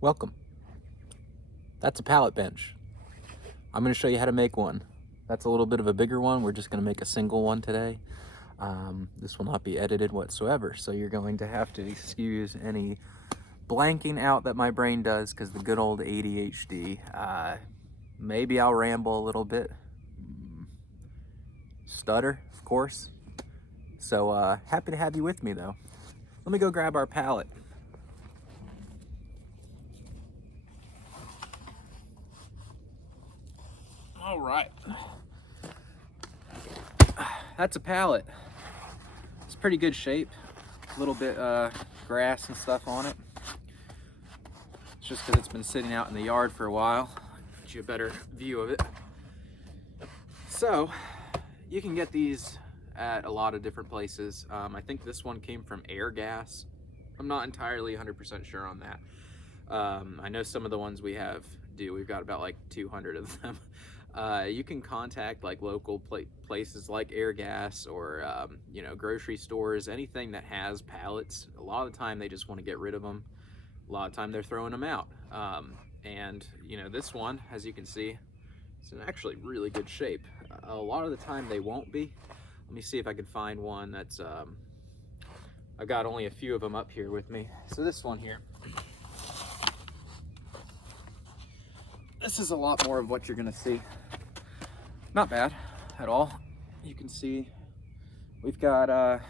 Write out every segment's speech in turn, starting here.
Welcome. That's a pallet bench. I'm going to show you how to make one. That's a little bit of a bigger one. We're just going to make a single one today. This will not be edited whatsoever, so you're going to have to excuse any blanking out that my brain does because the good old ADHD. Maybe I'll ramble a little bit. Stutter, of course. So happy to have you with me though. Let me go grab our pallet. All right. That's a pallet. It's pretty good shape. A little bit grass and stuff on it. It's just because it's been sitting out in the yard for a while. Get you a better view of it. So you can get these at a lot of different places. I think this one came from Air Gas. I'm not entirely 100% sure on that. I know some of the ones we have do. We've got about like 200 of them. You can contact like local places like Air Gas or you know, grocery stores, anything that has pallets. A lot of the time they just want to get rid of them. A lot of the time they're throwing them out. And you know, this one, as you can see, it's in actually really good shape. A lot of the time they won't be. Let me see if I can find one that's I've got only a few of them up here with me. So this one here, this is a lot more of what you're gonna see. Not bad at all. You can see we've got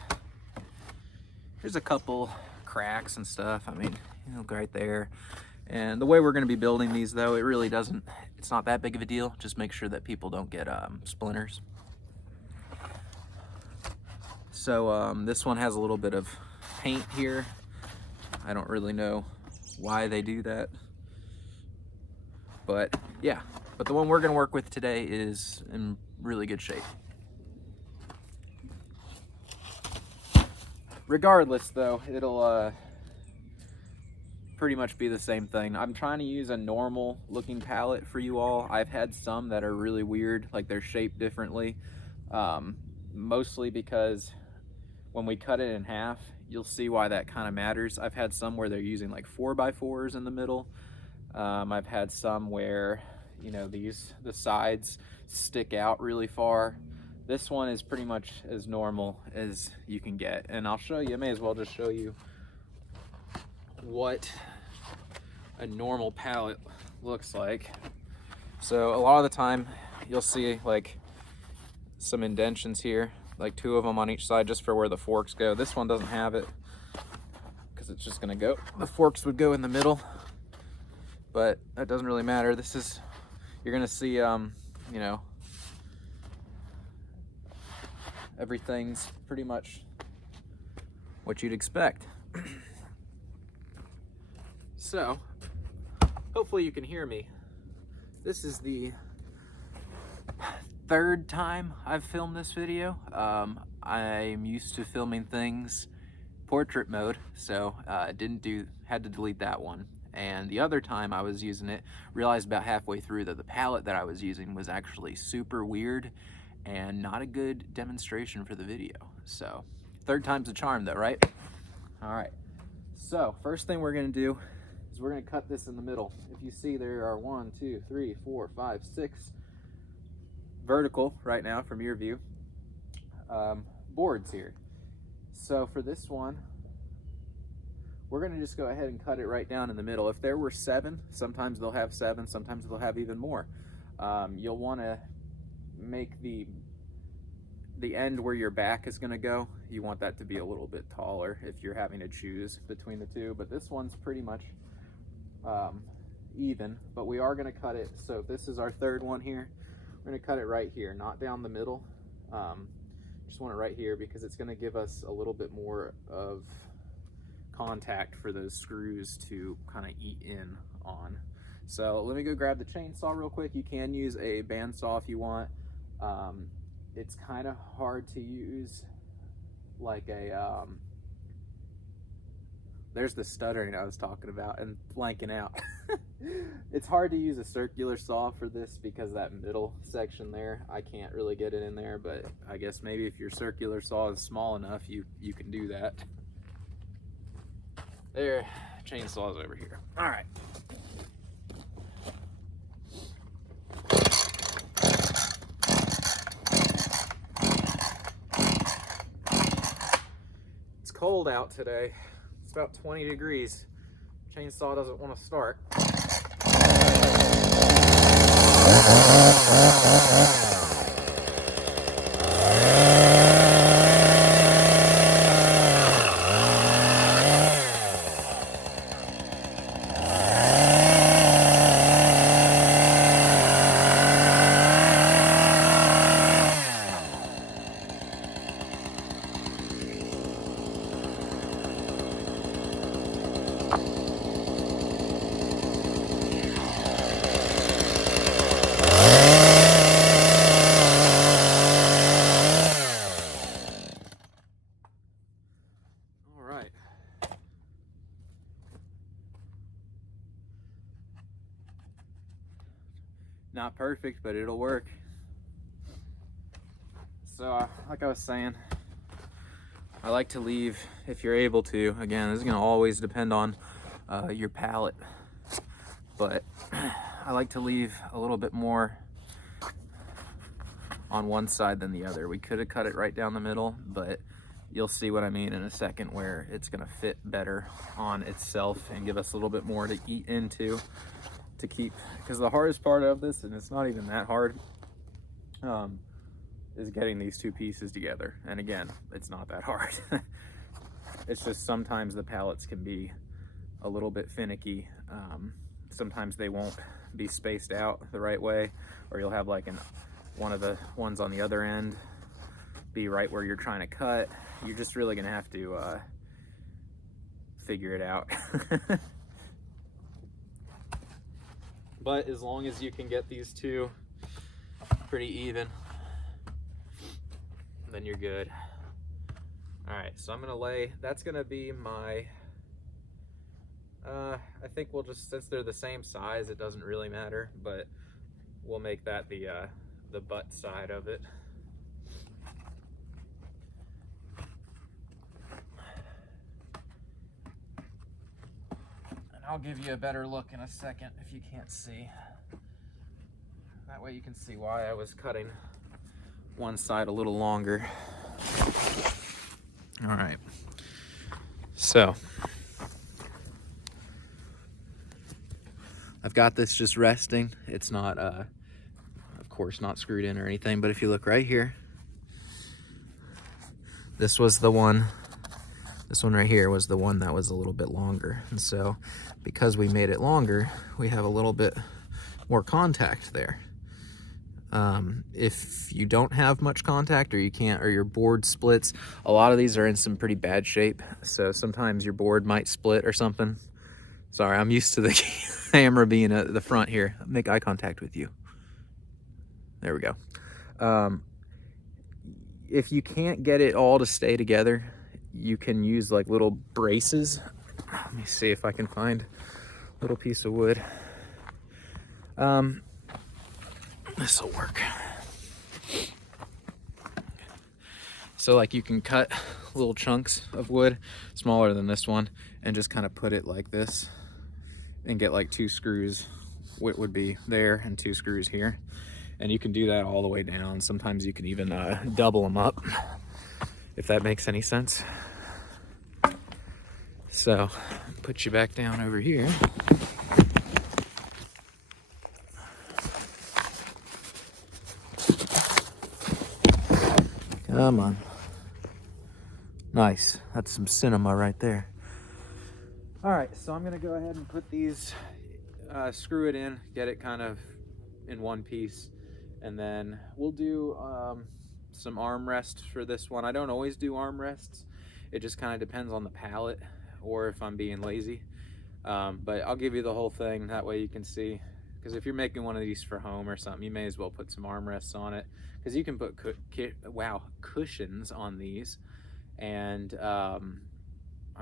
here's a couple cracks and stuff. I mean, you know, right there. And the way we're gonna be building these though, it really doesn't, it's not that big of a deal. Just make sure that people don't get splinters. So this one has a little bit of paint here. I don't really know why they do that, but yeah. But the one we're gonna work with today is in really good shape. Regardless though, it'll pretty much be the same thing. I'm trying to use a normal looking pallet for you all. I've had some that are really weird, like they're shaped differently, mostly because when we cut it in half, you'll see why that kind of matters. I've had some where they're using like 4x4s in the middle. I've had some where, you know, the sides stick out really far. This one is pretty much as normal as you can get. And I'll show you, I may as well just show you what a normal pallet looks like. So a lot of the time you'll see like some indentions here, like 2 of them on each side just for where the forks go. This one doesn't have it because it's just gonna go, the forks would go in the middle, but that doesn't really matter. This is, you're gonna see you know, everything's pretty much what you'd expect. So hopefully you can hear me. This is the 3rd time I've filmed this video. I'm used to filming things portrait mode, so had to delete that one. And the other time I was using it, realized about halfway through that the palette that I was using was actually super weird and not a good demonstration for the video. So 3rd time's a charm though, right? All right, so first thing we're gonna do is we're gonna cut this in the middle. If you see, there are 1, 2, 3, 4, 5, 6 vertical right now from your view boards here. So for this one, we're gonna just go ahead and cut it right down in the middle. If there were 7, sometimes they'll have 7, sometimes they'll have even more. You'll wanna make the end where your back is gonna go, you want that to be a little bit taller if you're having to choose between the two, but this one's pretty much even, but we are gonna cut it. So if this is our 3rd one here, we're gonna cut it right here, not down the middle. Just want it right here because it's gonna give us a little bit more of contact for those screws to kind of eat in on. So let me go grab the chainsaw real quick. You can use a bandsaw if you want. It's kind of hard to use like a there's the stuttering I was talking about and blanking out. It's hard to use a circular saw for this because that middle section there, I can't really get it in there, but I guess maybe if your circular saw is small enough, you can do that. There, chainsaw's over here. All right, cold out today. It's about 20 degrees. Chainsaw doesn't want to start. Not perfect, but it'll work. So like I was saying, I like to leave, if you're able to, again, this is gonna always depend on your pallet, but I like to leave a little bit more on one side than the other. We could have cut it right down the middle, but you'll see what I mean in a second, where it's gonna fit better on itself and give us a little bit more to eat into, to keep, because the hardest part of this, and it's not even that hard, is getting these two pieces together. And again, it's not that hard. It's just sometimes the pallets can be a little bit finicky. Sometimes they won't be spaced out the right way, or you'll have like one of the ones on the other end be right where you're trying to cut. You're just really gonna have to figure it out. But as long as you can get these two pretty even, then you're good. All right, so I'm gonna lay, that's gonna be my, I think we'll just, since they're the same size, it doesn't really matter, but we'll make that the butt side of it. And I'll give you a better look in a second if you can't see. That way you can see why I was cutting one side a little longer. All right, so I've got this just resting. It's not, of course, not screwed in or anything, but if you look right here, this was the one, this one right here was the one that was a little bit longer. And so because we made it longer, we have a little bit more contact there. If you don't have much contact, or you can't, or your board splits, a lot of these are in some pretty bad shape, so sometimes your board might split or something. Sorry, I'm used to the camera being at the front here. Make eye contact with you. There we go. If you can't get it all to stay together, you can use like little braces. Let me see if I can find a little piece of wood. This will work. So like you can cut little chunks of wood smaller than this one and just kind of put it like this and get like 2 screws. What would be there and 2 screws here. And you can do that all the way down. Sometimes you can even double them up, if that makes any sense. So put you back down over here. Come on. Nice. That's some cinema right there. All right, so I'm gonna go ahead and put these, screw it in, get it kind of in one piece, and then we'll do some armrests for this one. I don't always do armrests. It just kind of depends on the pallet or if I'm being lazy. But I'll give you the whole thing, that way you can see. Because if you're making one of these for home or something, you may as well put some armrests on it, because you can put cushions on these, and I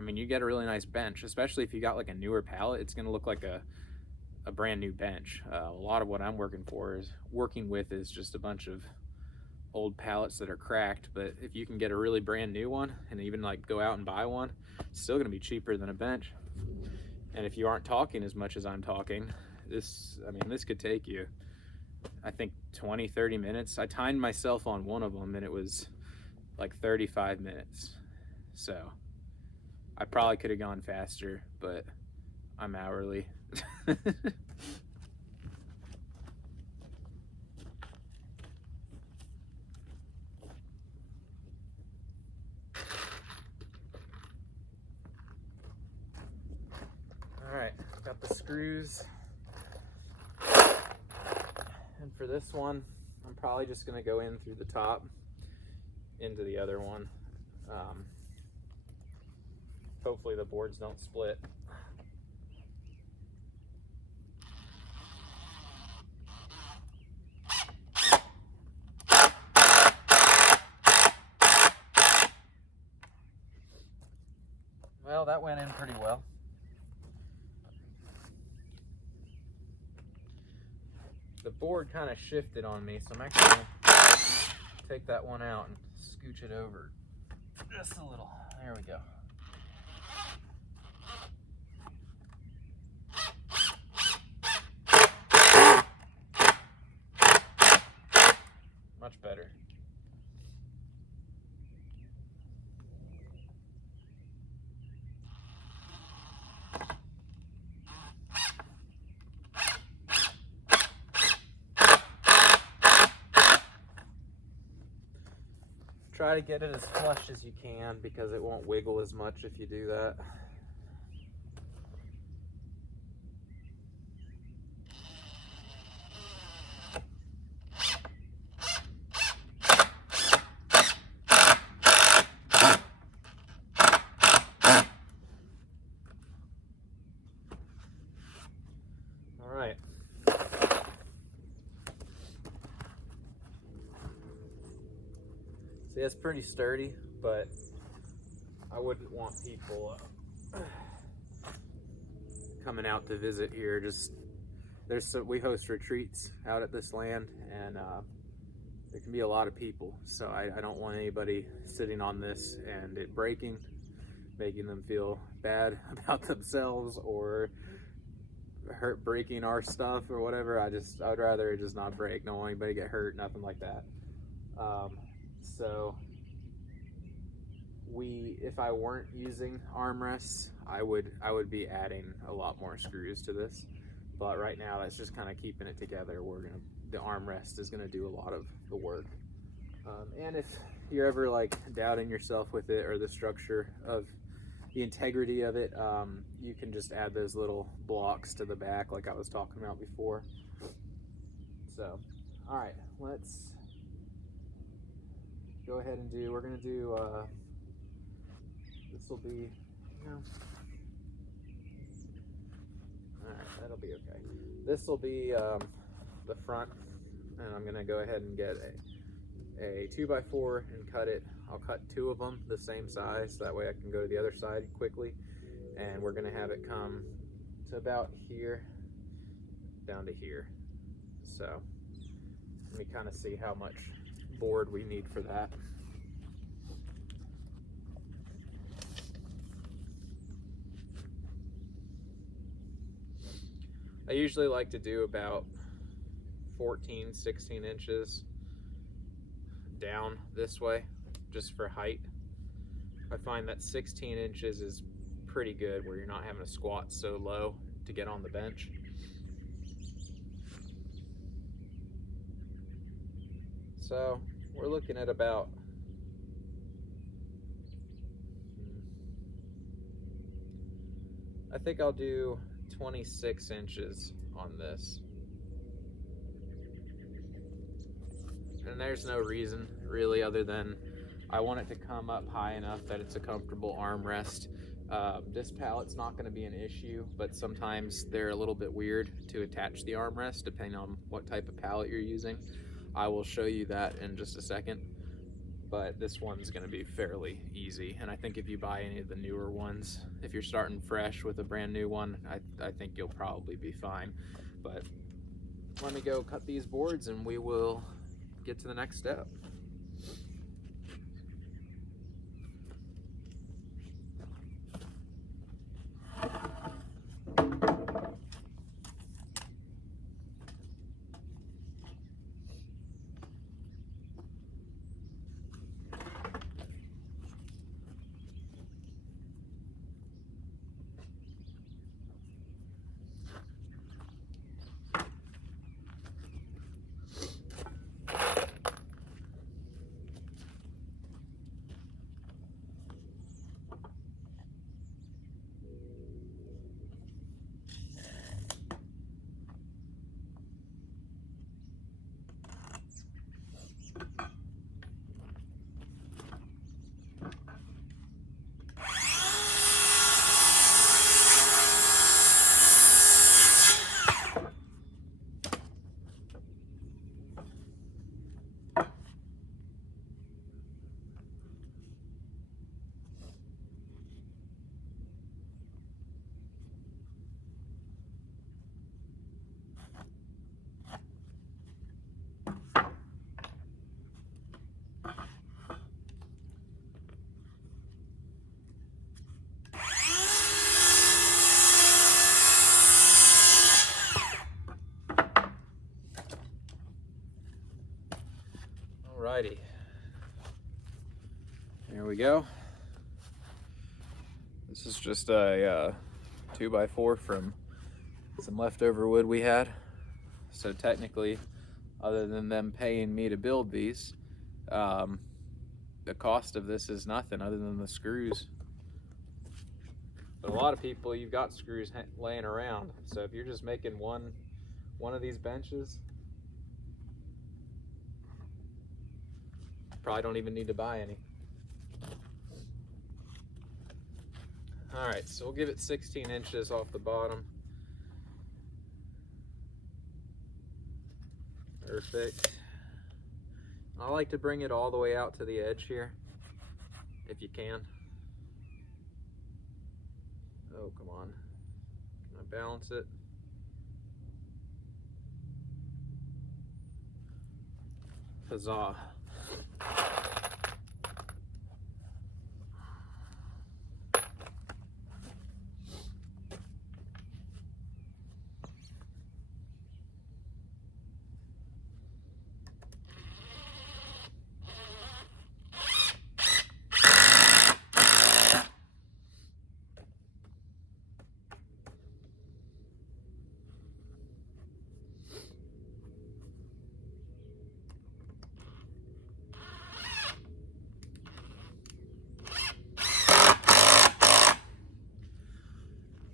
mean, you get a really nice bench, especially if you got like a newer pallet. It's gonna look like a brand new bench. A lot of what I'm working with is just a bunch of old pallets that are cracked, but if you can get a really brand new one and even like go out and buy one, it's still gonna be cheaper than a bench. And if you aren't talking as much as I'm talking, this could take you, I think, 20-30 minutes. I timed myself on one of them and it was like 35 minutes. So I probably could have gone faster, but I'm hourly. Alright, got the screws. And for this one, I'm probably just going to go in through the top into the other one. Hopefully the boards don't split. Well, that went in pretty well. The board kind of shifted on me, so I'm actually going to take that one out and scooch it over just a little. There we go. Much better. Try to get it as flush as you can because it won't wiggle as much if you do that. All right. See, it's pretty sturdy, but I wouldn't want people coming out to visit here. We host retreats out at this land, and there can be a lot of people. So I don't want anybody sitting on this and it breaking, making them feel bad about themselves or breaking our stuff or whatever. I'd rather it just not break. Don't want anybody to get hurt, nothing like that. So if I weren't using armrests, I would be adding a lot more screws to this. But right now, that's just kind of keeping it together. The armrest is gonna do a lot of the work. And if you're ever like doubting yourself with it or the structure of the integrity of it, you can just add those little blocks to the back like I was talking about before. So, all right, let's go ahead and we're gonna do, this will be, all right, that'll be okay. This will be the front, and I'm gonna go ahead and get a 2x4 and cut it. I'll cut 2 of them the same size, so that way I can go to the other side quickly. And we're gonna have it come to about here, down to here. So let me kind of see how much board we need for that. I usually like to do about 14, 16 inches down this way, just for height. I find that 16 inches is pretty good where you're not having to squat so low to get on the bench. So we're looking at about I think I'll do 26 inches on this. And there's no reason really other than I want it to come up high enough that it's a comfortable armrest. This pallet's not going to be an issue, but sometimes they're a little bit weird to attach the armrest depending on what type of pallet you're using. I will show you that in just a second, but this one's going to be fairly easy. And I think if you buy any of the newer ones, if you're starting fresh with a brand new one, I think you'll probably be fine. But let me go cut these boards and we will get to the next step. Alrighty. Here we go. This is just a 2x4 from some leftover wood we had. So technically, other than them paying me to build these, the cost of this is nothing other than the screws. But a lot of people, you've got screws laying around. So if you're just making one of these benches, probably don't even need to buy any. All right, so we'll give it 16 inches off the bottom. Perfect. I like to bring it all the way out to the edge here, if you can. Oh, come on. Can I balance it? Huzzah.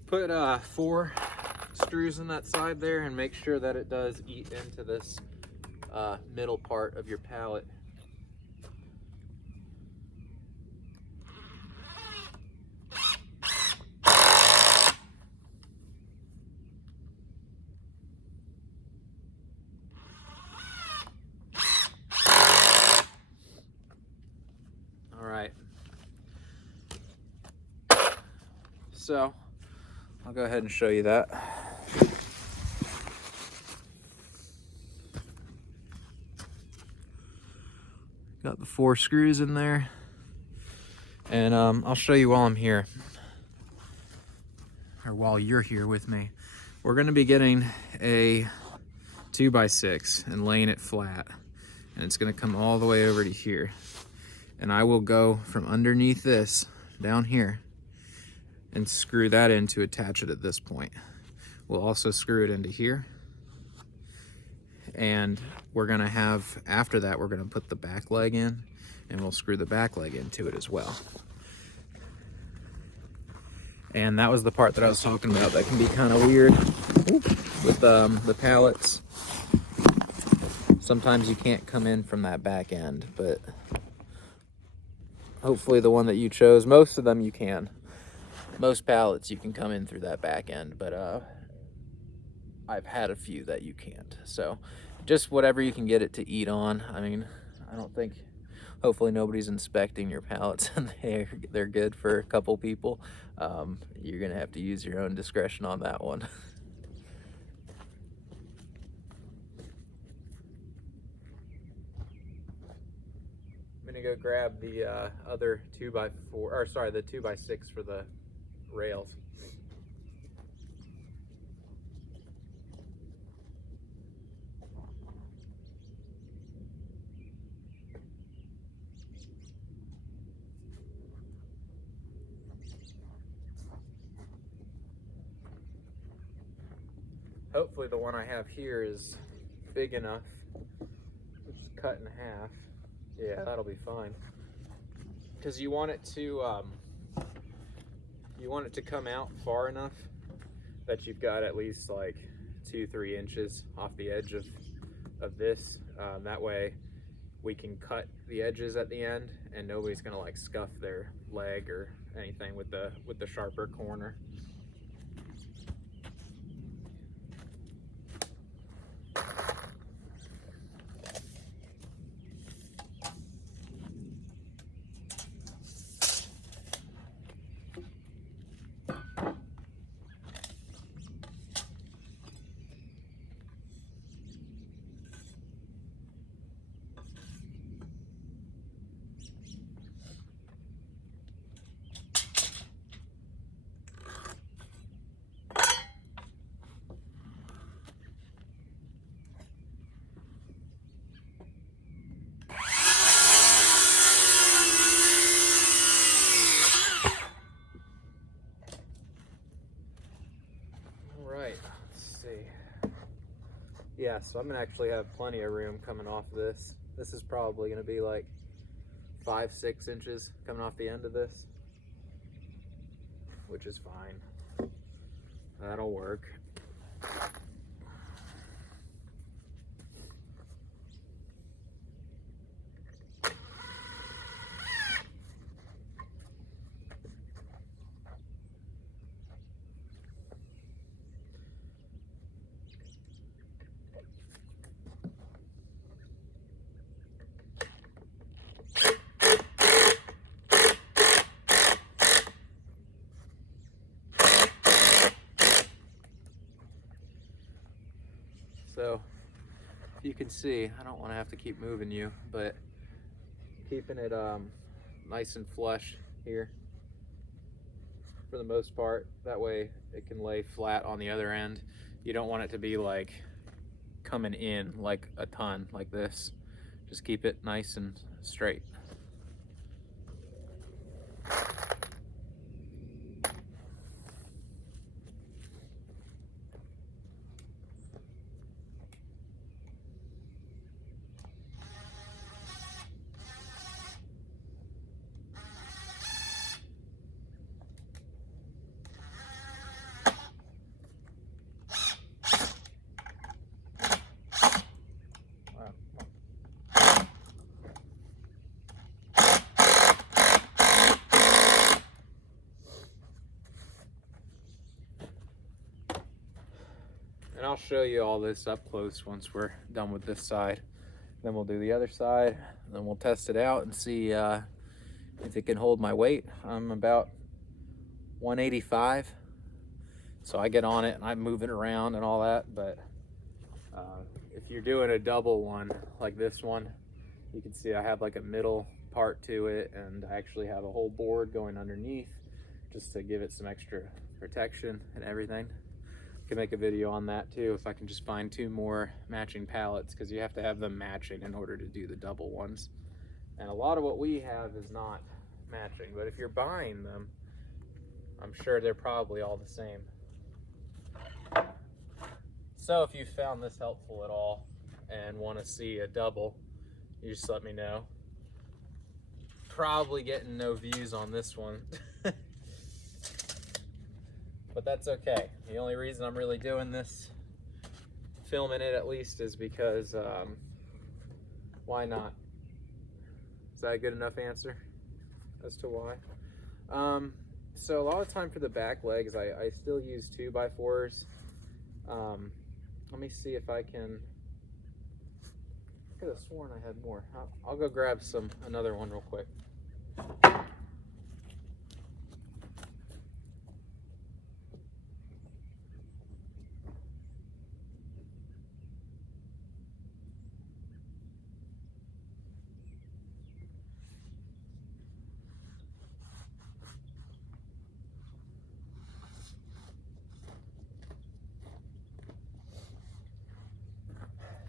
Put 4 screws in that side there and make sure that it does eat into this middle part of your pallet. All right. So I'll go ahead and show you that. Got the 4 screws in there. And I'll show you while I'm here, or while you're here with me. We're gonna be getting a 2x6 and laying it flat. And it's gonna come all the way over to here. And I will go from underneath this down here and screw that in to attach it at this point. We'll also screw it into here. And we're gonna have, after that, we're gonna put the back leg in and we'll screw the back leg into it as well. And that was the part that I was talking about that can be kind of weird with the pallets. Sometimes you can't come in from that back end, but hopefully the one that you chose, most of them you can. Most pallets you can come in through that back end, but I've had a few that you can't. So just whatever you can get it to eat on. I mean, I don't think, hopefully nobody's inspecting your pallets and they're good for a couple people. You're gonna have to use your own discretion on that one. I'm gonna go grab the other 2x4, or sorry, the 2x6 for the rails. Hopefully the one I have here is big enough. Just cut in half. Yeah, that'll be fine. Because you want it to come out far enough that you've got at least like 2-3 inches off the edge of this. That way we can cut the edges at the end and nobody's gonna like scuff their leg or anything with the sharper corner. see. Yeah, so I'm gonna actually have plenty of room coming off of this. This is probably gonna be like 5-6 inches coming off the end of this, which is fine. That'll work. So you can see, I don't want to have to keep moving you, but keeping it nice and flush here for the most part. That way it can lay flat on the other end. You don't want it to be like coming in like a ton like this. Just keep it nice and straight. And I'll show you all this up close once we're done with this side. Then we'll do the other side, and then we'll test it out and see if it can hold my weight. I'm about 185, so I get on it and I move it around and all that, but if you're doing a double one like this one, you can see I have like a middle part to it, and I actually have a whole board going underneath just to give it some extra protection and everything. Can make a video on that too if I can just find 2 more matching pallets, because you have to have them matching in order to do the double ones. And a lot of what we have is not matching, but if you're buying them, I'm sure they're probably all the same. So if you found this helpful at all and want to see a double, you just let me know. Probably getting no views on this one. But that's okay. The only reason I'm really doing this, filming it at least, is because why not? Is that a good enough answer as to why? So a lot of time for the back legs, I still use 2x4s. Let me see if I can. I could have sworn I had more. I'll go grab another one real quick.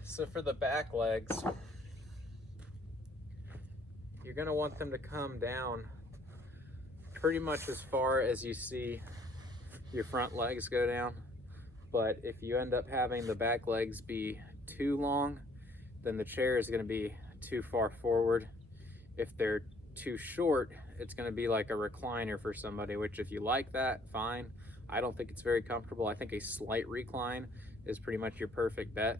So for the back legs, you're going to want them to come down pretty much as far as you see your front legs go down. But if you end up having the back legs be too long, then the chair is going to be too far forward. If they're too short, it's going to be like a recliner for somebody, which if you like that, fine. I don't think it's very comfortable. I think a slight recline is pretty much your perfect bet.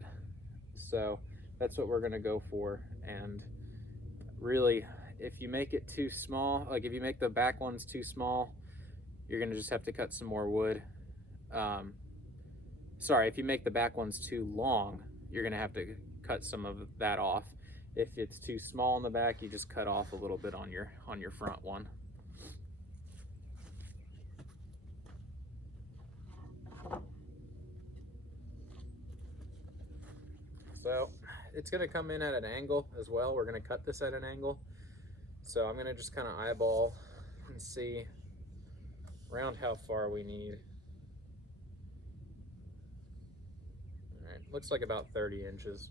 So that's what we're going to go for. And really, if you make it too small, like if you make the back ones too small, you're going to just have to cut some more wood. Sorry, if you make the back ones too long, you're going to have to cut some of that off. If it's too small in the back, you just cut off a little bit on your front one. So it's going to come in at an angle as well. We're going to cut this at an angle. So I'm going to just kind of eyeball and see around how far we need. All right, looks like about 30 inches.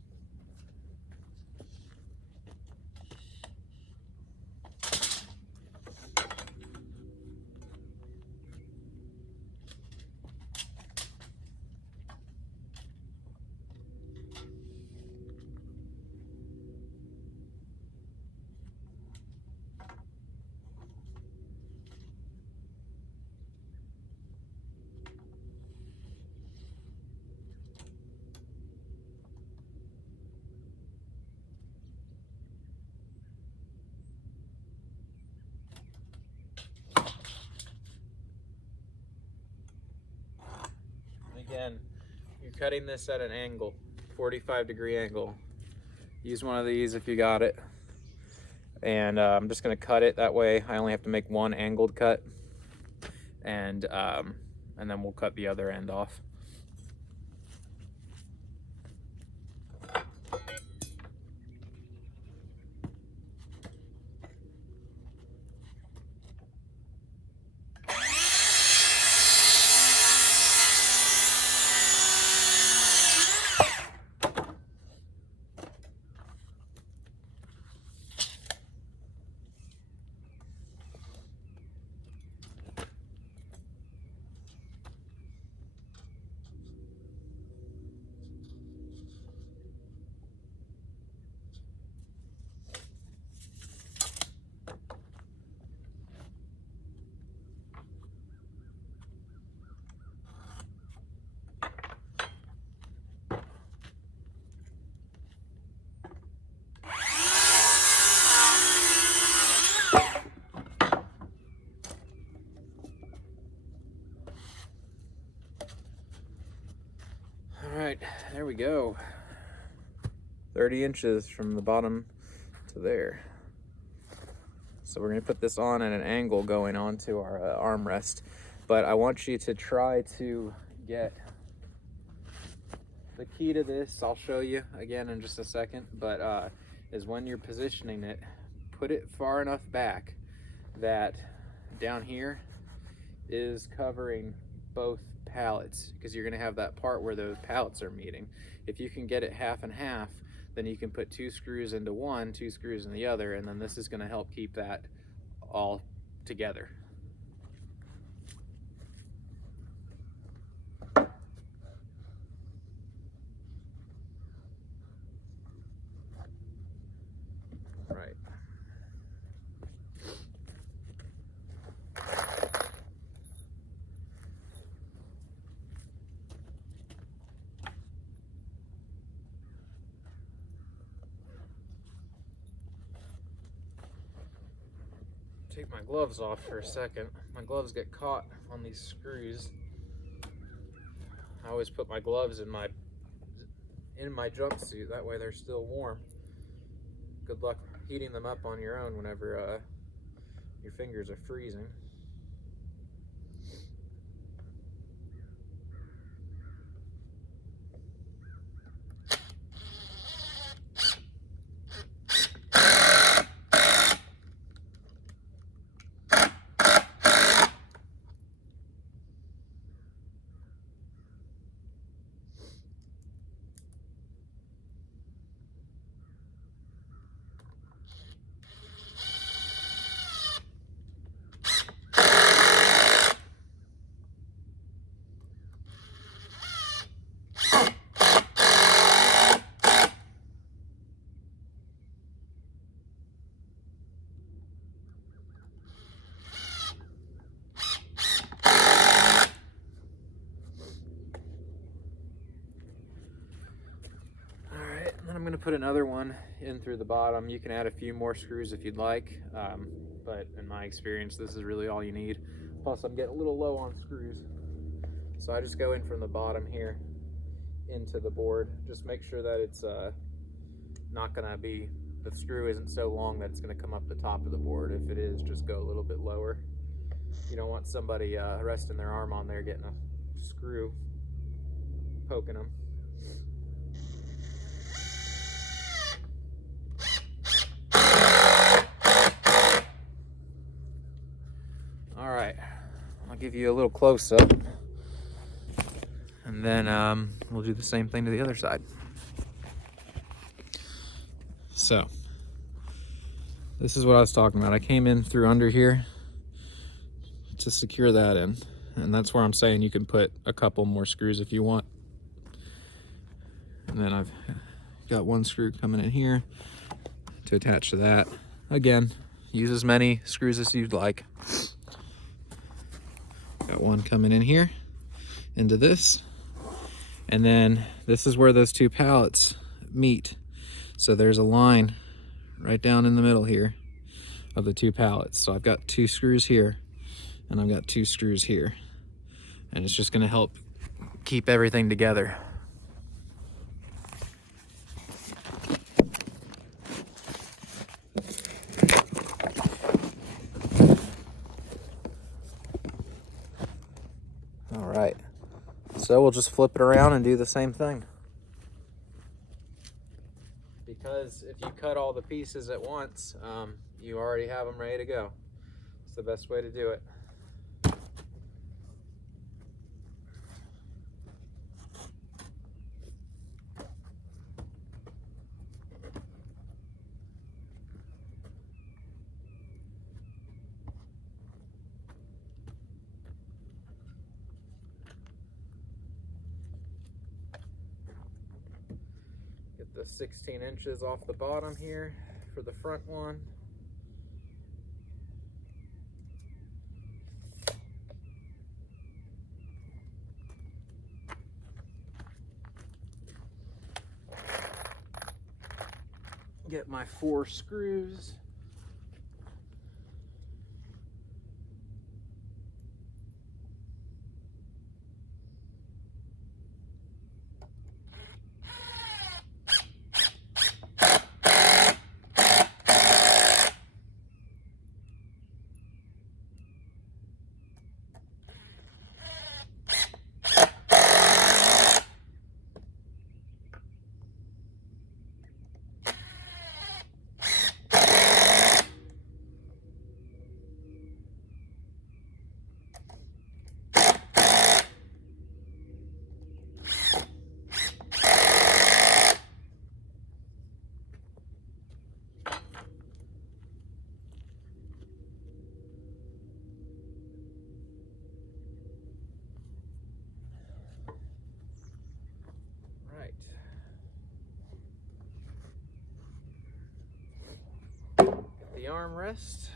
Again, you're cutting this at an angle, 45-degree angle. Use one of these if you got it. And I'm just gonna cut it that way. I only have to make one angled cut, and then we'll cut the other end off. Alright, there we go. 30 inches from the bottom to there. So we're going to put this on at an angle going onto our armrest. But I want you to try to get the key to this. I'll show you again in just a second. But is when you're positioning it, put it far enough back that down here is covering both pallets, because you're going to have that part where those pallets are meeting. If you can get it half and half, then you can put 2 screws into one, 2 screws in the other, and then this is going to help keep that all together. Right. Take my gloves off for a second. My gloves get caught on these screws. I always put my gloves in my jumpsuit, that way they're still warm. Good luck heating them up on your own whenever your fingers are freezing. Then I'm going to put another one in through the bottom. You can add a few more screws if you'd like, but in my experience, this is really all you need. Plus, I'm getting a little low on screws, so I just go in from the bottom here into the board. Just make sure that it's not going to be, the screw isn't so long that it's going to come up the top of the board. If it is, just go a little bit lower. You don't want somebody resting their arm on there getting a screw poking them. Alright, I'll give you a little close-up, and then we'll do the same thing to the other side. So, this is what I was talking about. I came in through under here to secure that in, and that's where I'm saying you can put a couple more screws if you want. And then I've got one screw coming in here to attach to that. Again, use as many screws as you'd like. Got one coming in here into this, and then this is where those 2 pallets meet. So there's a line right down in the middle here of the 2 pallets. So I've got 2 screws here, and I've got 2 screws here, and it's just going to help keep everything together. All right, so we'll just flip it around and do the same thing. Because if you cut all the pieces at once, you already have them ready to go. It's the best way to do it. Get the 16 inches off the bottom here for the front one. Get my 4 screws. Get the armrest.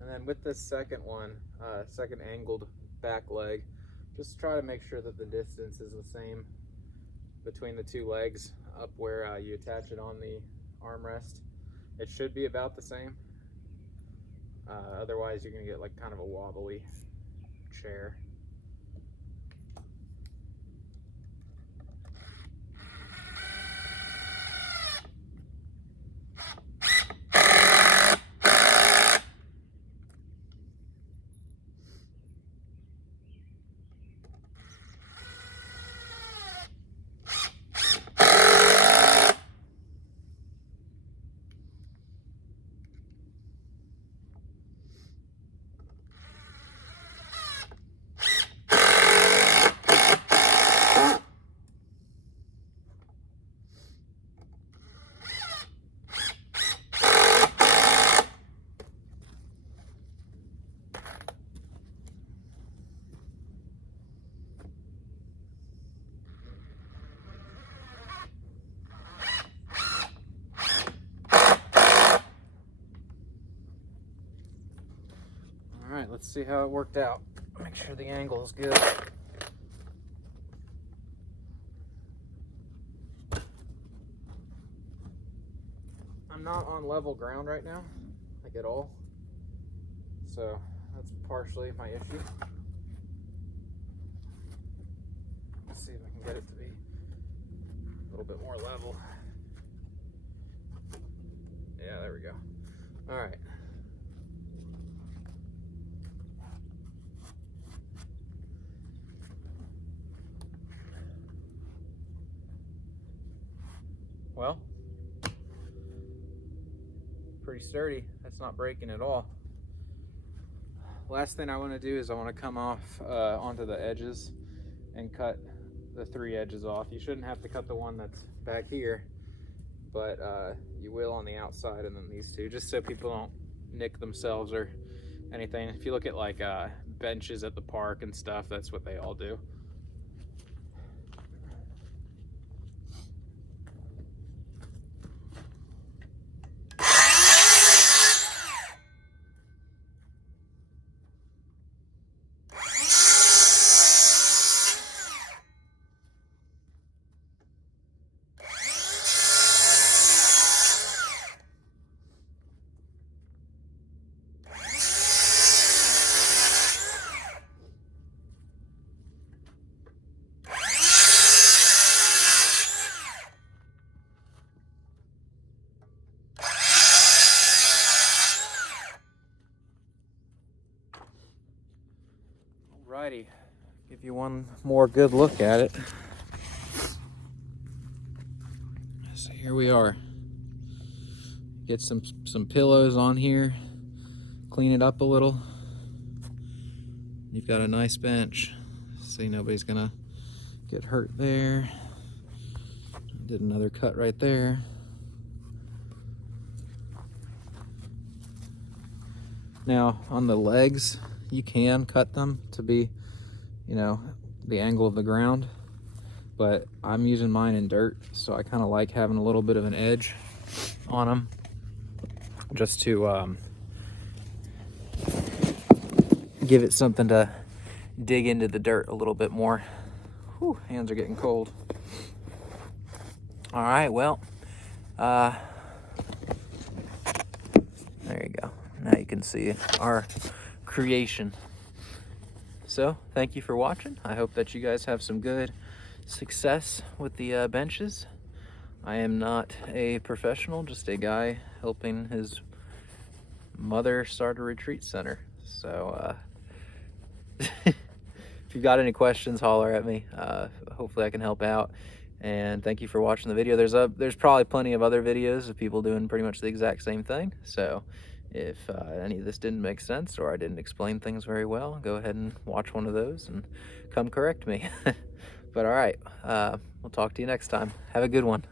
And then with this second one, second angled back leg, just try to make sure that the distance is the same between the 2 legs up where you attach it on the armrest. It should be about the same. Otherwise you're gonna get like kind of a wobbly chair. All right, let's see how it worked out. Make sure the angle is good. I'm not on level ground right now, like at all. So that's partially my issue. get it to be a little bit more level. Yeah, there we go. All right. Well, pretty sturdy. That's not breaking at all. Last thing I want to do is I want to come off onto the edges and cut the 3 edges off. You shouldn't have to cut the one that's back here, but you will on the outside, and then these 2, just so people don't nick themselves or anything. If you look at like benches at the park and stuff, that's what they all do. Alrighty, give you one more good look at it. So here we are. Get some pillows on here, clean it up a little. You've got a nice bench. See, nobody's gonna get hurt there. Did another cut right there. Now on the legs, you can cut them to be, you know, the angle of the ground, but I'm using mine in dirt, so I kind of like having a little bit of an edge on them, just to give it something to dig into the dirt a little bit more. Whew, hands are getting cold. All right, well, there you go. Now you can see our creation. So thank you for watching. I hope that you guys have some good success with the benches. I am not a professional, just a guy helping his mother start a retreat center. So if you've got any questions, holler at me. Hopefully I can help out. And thank you for watching the video. There's probably plenty of other videos of people doing pretty much the exact same thing. So if any of this didn't make sense or I didn't explain things very well, go ahead and watch one of those and come correct me. But all right, we'll talk to you next time. Have a good one.